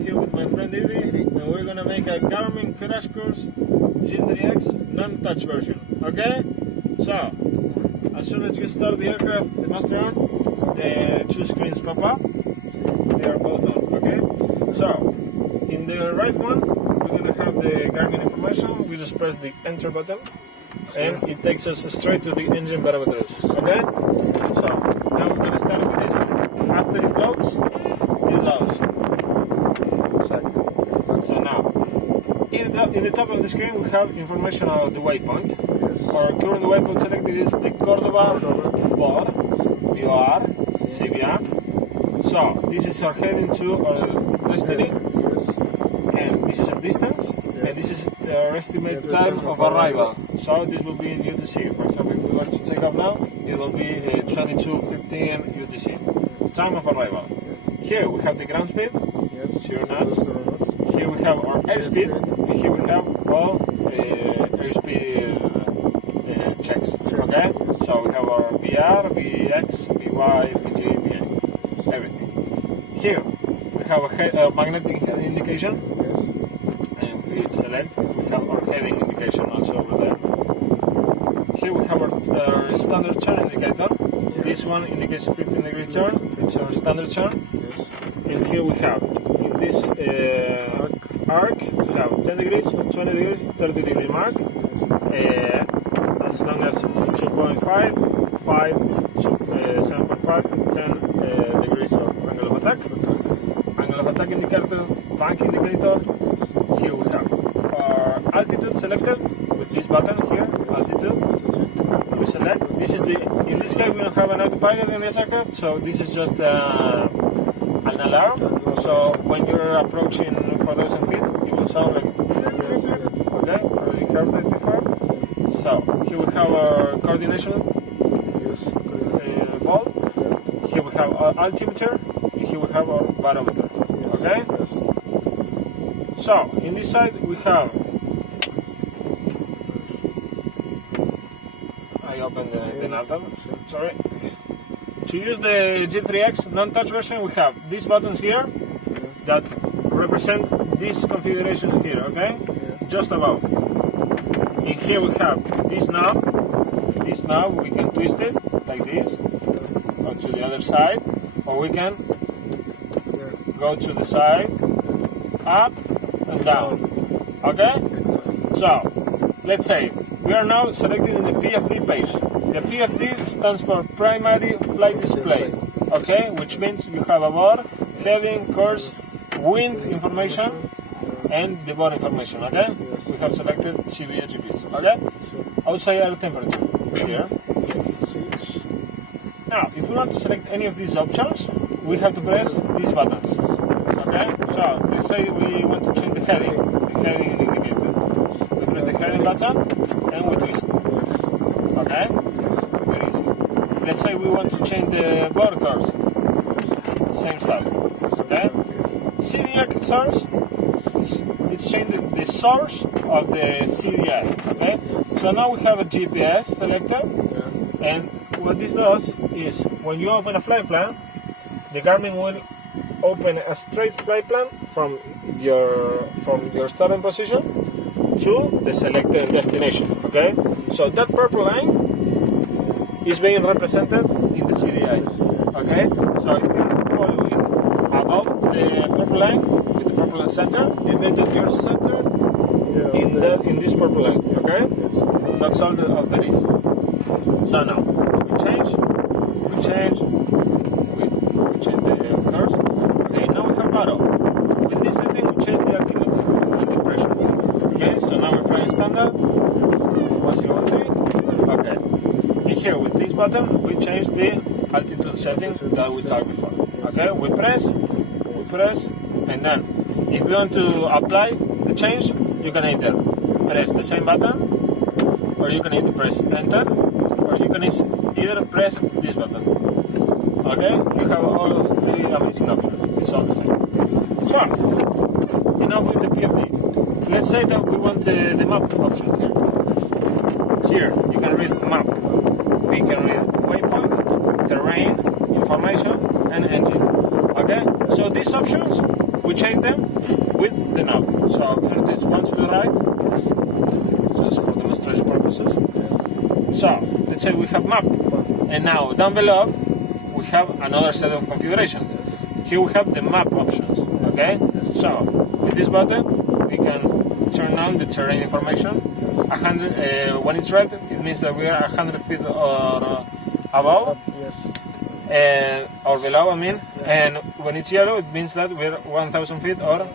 here with my friend Didi, and we're gonna make a Garmin Crash Course G3x non-touch version. Okay? So, as soon as you start the aircraft, the master on, the two screens pop up. They are both on. Okay? So, in the right one, we're gonna have the Garmin information. We just press the enter button, and it takes us straight to the engine parameters. Okay? So, now we're gonna start with this one. After it loads, it loads. So now, in the top of the screen we have information about the waypoint. Our current waypoint selected is the Cordoba BOR, Sevilla. So this is our heading to our destiny, and this is our distance, and this is our estimated time of arrival. So this will be in UTC. For example, if we want to take off now, it will be 22:15 UTC. Time of arrival. Here we have the ground speed, 0 knots. Here we have our airspeed, and here we have all airspeed checks. Okay? So we have our VR, VX, VY, VG, VA, everything. Here we have a magnetic indication, and if we select, we have our heading indication also over there. Here we have our standard turn indicator. This one indicates 15 degree turn, it's our standard turn. And here we have, in this arc, we have 10 degrees, 20 degrees, 30 degree mark, as long as 2.5, 5, 7.5, 10 degrees of angle of attack. Angle of attack indicator, bank indicator. Here we have our altitude selected with this button here, altitude. We select, this is in this case we don't have an autopilot in this aircraft, so this is just an alarm. So when you're approaching 4,000 feet, it will sound like, okay, already heard it before. So here we have our coordination ball. Here we have our altimeter, and here we have our barometer. Okay. So in this side we have. I opened the nav. Sorry. To use the G3x non-touch version, we have these buttons here that represent this configuration here, okay? Just above. And here we have this knob. This knob, we can twist it like this, or to the other side, or we can go to the side, up and down, okay? So, let's say, we are now selected in the PFD page. The PFD stands for Primary Flight Display, okay? Which means you have about heading, course, wind information, and the board information, okay? We have selected CBA GPS, okay? Outside air temperature, here. Now, if we want to select any of these options, we have to press these buttons, okay? So, let's say we want to change the heading indicator. We press the heading button, and we twist, okay? Very easy. Let's say we want to change the board course. Same stuff. Okay? CDI source, it's changing the source of the CDI. Okay? So now we have a GPS selected, and what this does is when you open a flight plan, the Garmin will open a straight flight plan from your starting position to the selected destination. Okay? So that purple line is being represented in the CDI. Okay? So if you're following above the purple line with the purple line center, it means that you're centered in this purple line. Okay? That's all of the list. So now we change the course. Okay, now we have bottle. With this setting we change the altimeter and the pressure. Okay, so now we're flying standard 1013. Okay. And here with this button we change the altitude settings that we talked before. Okay, we press, and then if you want to apply the change, you can either press the same button, or you can either press enter, or you can either press this button. Okay, you have all of the amazing options. It's all the same. So, enough with the PFD. Let's say that we want the map option here. Here, you can read map. We can read waypoint, terrain, information, and engine. Okay, so these options we change them with the knob. So here it is, one to the right, just for demonstration purposes. So let's say we have map, and now down below we have another set of configurations. Here we have the map options. Okay, so with this button we can turn on the terrain information. 100 when it's red, it means that we are 100 feet or above, or below, I mean. And when it's yellow, it means that we're 1,000 feet or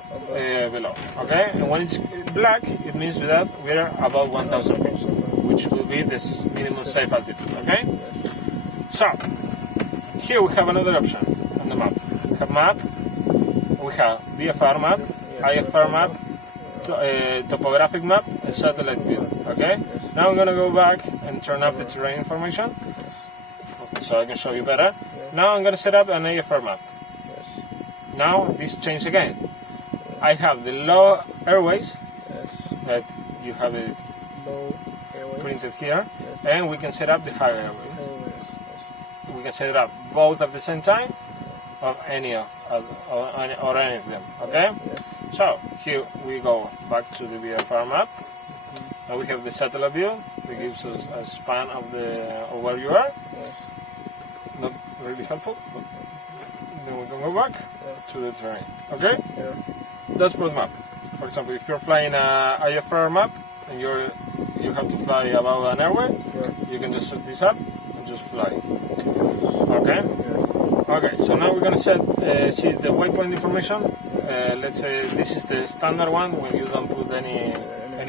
below. Okay, and when it's black, it means that we're above 1,000 feet, which will be this minimum safe altitude. Okay, so here we have another option on the map. We have map, we have VFR map, IFR map, topographic map, and satellite view. Okay, now I'm gonna go back and turn off the terrain information so I can show you better. Now I'm gonna set up an AFR map. Now this changed again. I have the low airways that you have it printed here, and we can set up the high airways. We can set it up both at the same time of any of them. Okay. So here we go back to the VFR map. Now we have the satellite view that gives us a span of where you are. Not really helpful, but then we can go back to the terrain. Okay? That's for the map. For example, if you're flying a IFR map and you have to fly above an airway, you can just set this up and just fly. Okay? Okay, so now we're gonna see the waypoint information. Let's say this is the standard one when you don't put any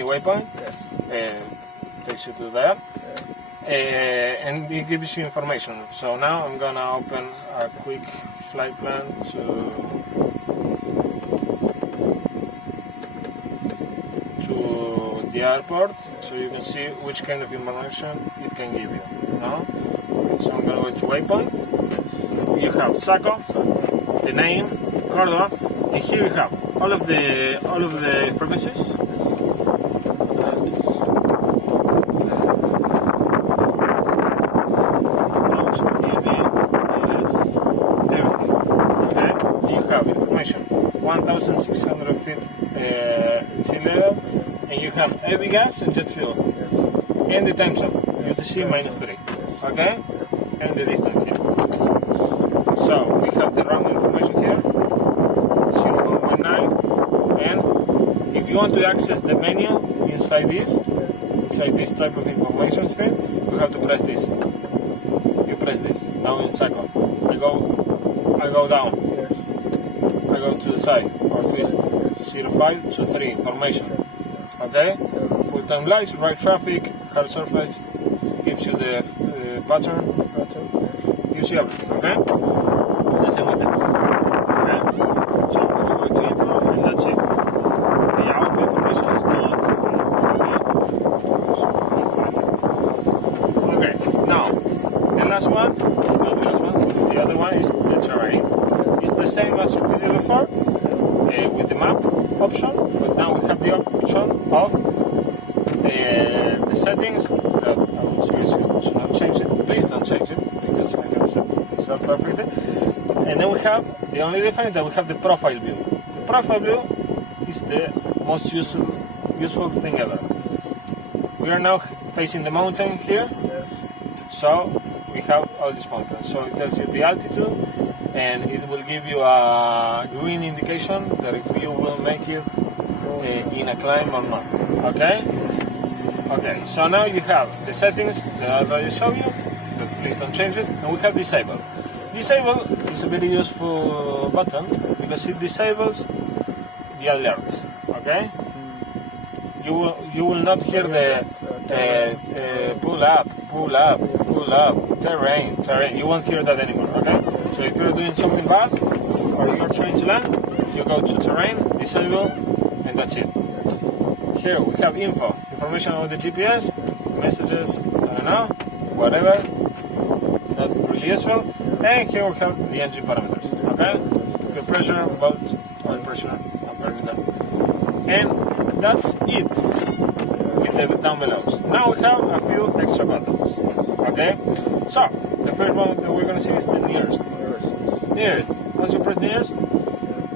waypoint. Takes you to that. And it gives you information. So now I'm gonna open a quick flight plan to the airport, so you can see which kind of information it can give you. No? So I'm gonna go to waypoint. You have Saco, the name, Córdoba, and here you have all of the frequencies. Everything. Okay? You have information 1,600 feet sea level, and you have heavy gas and jet fuel, and the time zone UTC -3. Okay, and the distance here. So we have the runway information here, 0119, and if you want to access the menu inside this type of information screen, you have to press this. You press this. Now in second, I go down. I go to the side, or this 0523 information. Okay, full-time lights, right traffic, hard surface, gives you the pattern, gives you everything. Okay, the same with this. Okay, so we go to info, and that's it. The out information is not full. Okay, now the last one, not the last one, the other one is the terrain. It's the same as we did before with the map option, but now we have the option of the settings that I would suggest you should not change it. Please don't change it, because I have set this up perfectly. And then we have the only difference that we have the profile view. The profile view is the most useful thing ever. We are now facing the mountain here, so we have all these mountains. So it tells you the altitude, and it will give you a green indication that if you will make it in a climb or not. Okay? Okay, so now you have the settings that I already showed you, but please don't change it, and we have disable. Disable is a very useful button because it disables the alerts. Okay? You will not hear the pull up, terrain. You won't hear that anymore. Okay? So if you're doing something bad or you're trying to land, you go to terrain, disable, and that's it. Here we have information on the GPS, messages, I don't know, whatever, not really useful. And here we have the engine parameters. Okay? Fuel pressure, volt, oil pressure, and that's it with the down belows. Now we have a few extra buttons. Okay? So the first one that we're gonna see is the nearest. Nearest. Once you press nearest,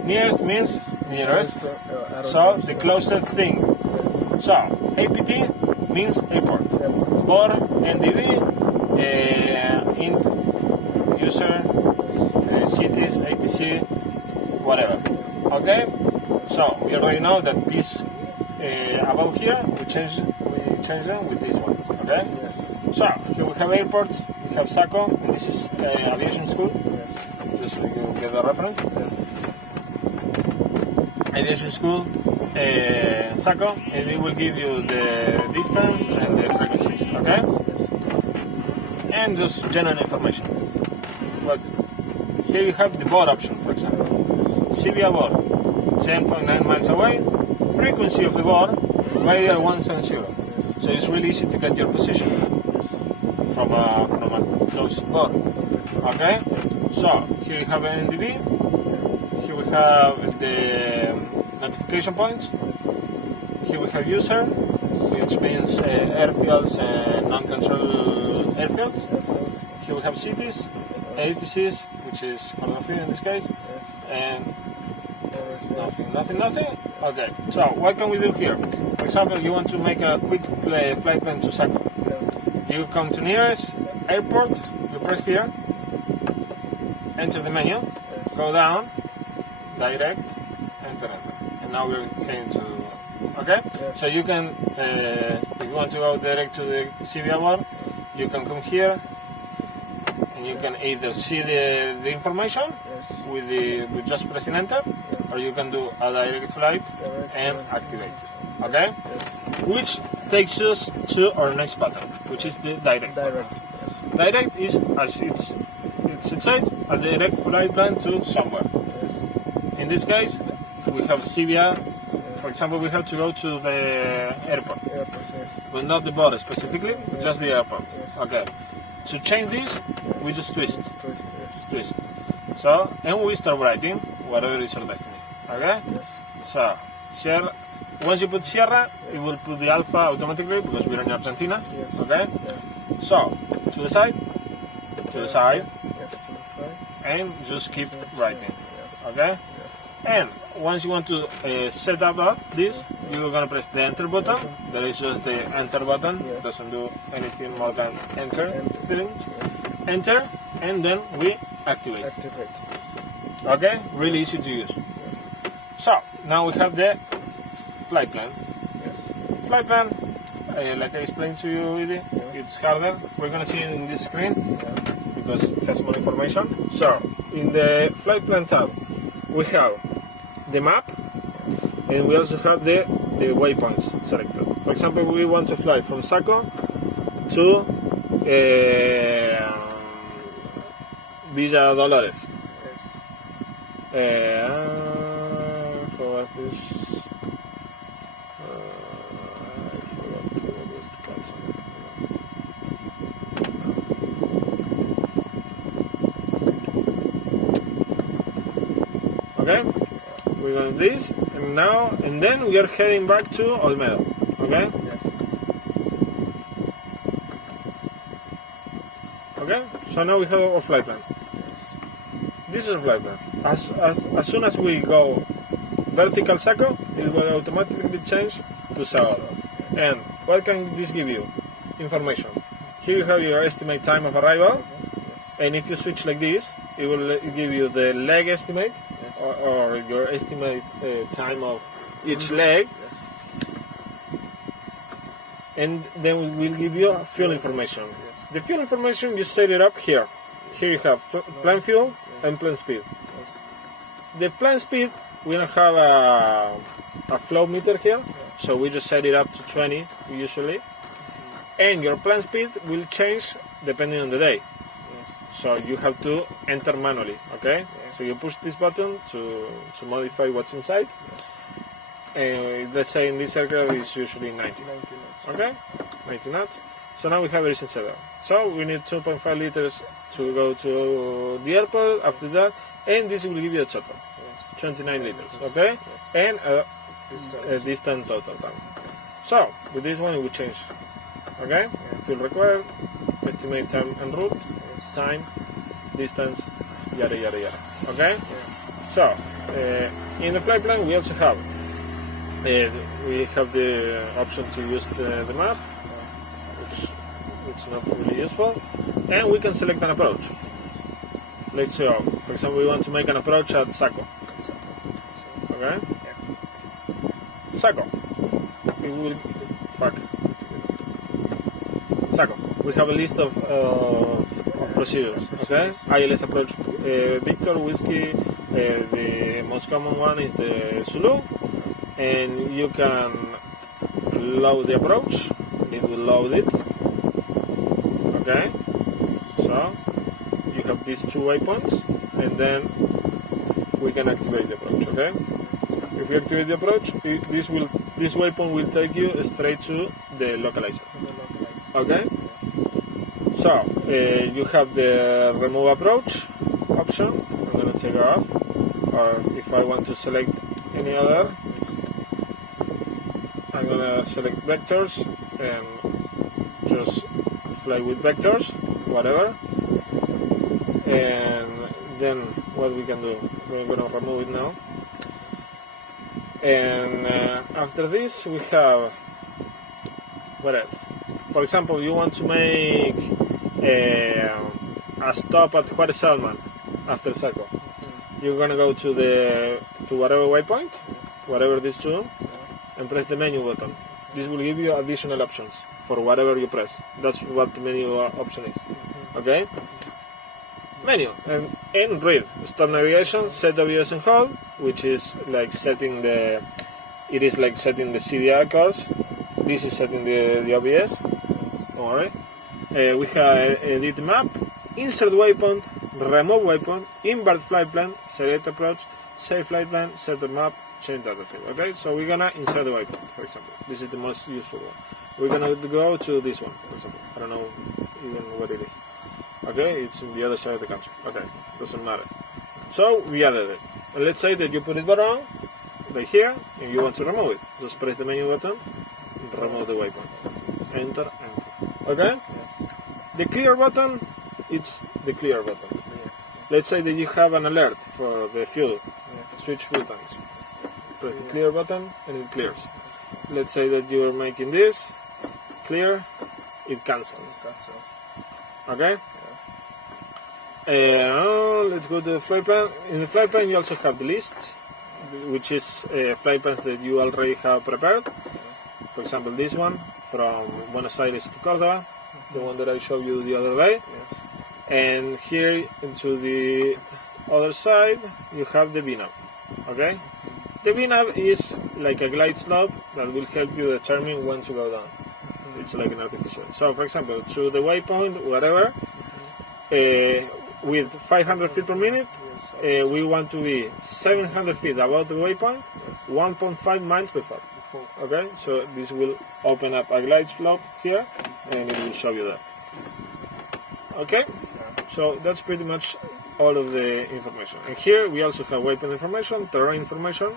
nearest means nearest. So the closest thing. So APT means airport. BOR, NDB, int, user, cities, ATC, whatever. Okay. So we already know that this above here we change them with these ones. Okay. So here we have airports. We have SACO, and this is aviation school. Just so you get a reference. Aviation school, SACO, and it will give you the distance and the frequencies, okay? And just general information. But here you have the BOR option, for example. CBA BOR, 10.9 miles away, frequency of the BOR, radial 170. So it's really easy to get your position from a close BOR, okay? So here you have an NDB. Here we have the notification points. Here we have user, which means airfields and non-controlled airfields. Here we have cities, ATCs, which is Colombia in this case, and nothing. Okay, so what can we do here? For example, you want to make a quick flight plan to SACO. You come to nearest airport, you press here, enter the menu, go down, direct, enter. And now we're heading to, okay? So you can, if you want to go direct to the CBA BOR, you can come here, and you can either see the information with just pressing enter, or you can do a direct flight and activate it, okay? Which takes us to our next button, which is the direct. Direct is, as it says, a direct flight plan to somewhere. In this case, we have CBA. For example, we have to go to the airport, but not the border specifically, just the airport. Okay. To change this, we just twist. So, and we start writing whatever is our destiny. Okay. So, Sierra. Once you put Sierra, it will put the alpha automatically because we're in Argentina. Okay. So, to the side, and just keep writing. Okay. And once you want to set up this, you're gonna press the enter button. That is just the enter button. Doesn't do anything more than enter. Enter, and then we activate. Okay, really easy to use. So now we have the flight plan. Flight plan, like I explained to you, Edie, it's harder. We're gonna see it in this screen because it has more information. So in the flight plan tab, we have the map, and we also have the waypoints selected. For example, we want to fly from SACO to Villa Dolores. For this, I forgot to cancel. Okay, we're going to do this, and then we are heading back to Olmedo. Okay. Okay. So now we have our flight plan. This is a flight plan. As soon as we go vertical SACO, it will automatically change to SACO. And what can this give you? Information. Here you have your estimate time of arrival, and if you switch like this, it will give you the leg estimate, or your estimate time of each leg, and then we'll give you fuel information. The fuel information, you set it up here. Here you have plan fuel and plan speed. The plan speed, we don't have a flow meter here, so we just set it up to 20 usually. And your plan speed will change depending on the day. So you have to enter manually, okay? So you push this button to modify what's inside. And let's say in this aircraft it's usually 90. Okay? 90 knots. So now we have everything set up. So we need 2.5 liters to go to the airport after that, and this will give you a total. 29 liters, okay? And a distance total time. So with this one it will change. Okay? Fuel required, estimate time en route, time, distance, yada yada yada. Okay? So In the flight plan, we also have the option to use the map, which it's not really useful, and we can select an approach. Let's say, for example, we want to make an approach at Saco. Okay? Saco. We will Saco. We have a list of procedures. Okay? ILS approach Victor, Whiskey. The most common one is the Zulu, and you can load the approach. It will load it. Okay? So you have these 2 waypoints, and then we can activate the approach. Okay? If we activate the approach, this waypoint will take you straight to the localizer. Okay? So you have the remove approach option. I'm going to take it off, or if I want to select any other, I'm going to select vectors and just fly with vectors, whatever. And then what we can do, we're going to remove it now. And after this we have, what else? For example, you want to make a stop at Juarez Salman after Saco. You're gonna go to whatever waypoint, whatever this two, and press the menu button. This will give you additional options for whatever you press. That's what the menu option is. Okay? Menu and read. Stop navigation, set ABS and hold, which is like setting the CDI course. This is setting the ABS. Alright. We have edit map, insert waypoint, remove waypoint, invert flight plan, select approach, save flight plan, set the map, change data field. Okay, so we're gonna insert the waypoint, for example. This is the most useful one. We're gonna go to this one, for example. I don't know even what it is. Okay, it's in the other side of the country. Okay, doesn't matter. So we added it. And let's say that you put it wrong, like here, and you want to remove it. Just press the menu button, remove the waypoint. Enter, enter. Okay? The clear button, it's the clear button. Let's say that you have an alert for the fuel. Switch fuel tanks. Press the clear button and it clears. Let's say that you are making this, clear, it cancels. Okay? Let's go to the flight plan. In the flight plan you also have the list, which is flight plans that you already have prepared. For example, this one from Buenos Aires to Córdoba, the one that I showed you the other day. And here into the other side you have the VNAV. Okay? The VNAV is like a glide slope that will help you determine when to go down. It's like an artificial. So for example, to the waypoint, whatever, with 500 feet per minute, we want to be 700 feet above the waypoint, 1.5 miles before. Okay, so this will open up a glide slope here, and it will show you that. Okay, so that's pretty much all of the information. And here we also have waypoint information, terrain information,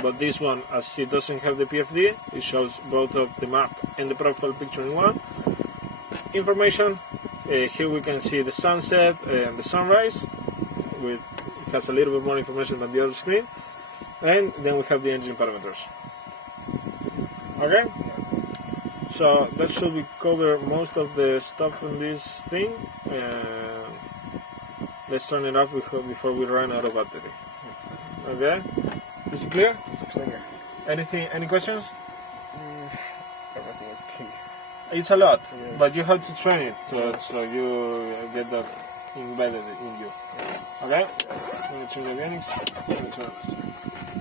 but this one, as it doesn't have the PFD, it shows both of the map and the profile picture in one. Information. Here we can see the sunset and the sunrise. It has a little bit more information than the other screen. And then we have the engine parameters. Okay? So that should be cover most of the stuff in this thing. Let's turn it off before we run out of battery. Okay? Is it clear? It's clear. Any questions? Everything is clear. It's a lot, Yes. but you have to train it so you get that embedded in you. Okay? I'm going to turn the avionics.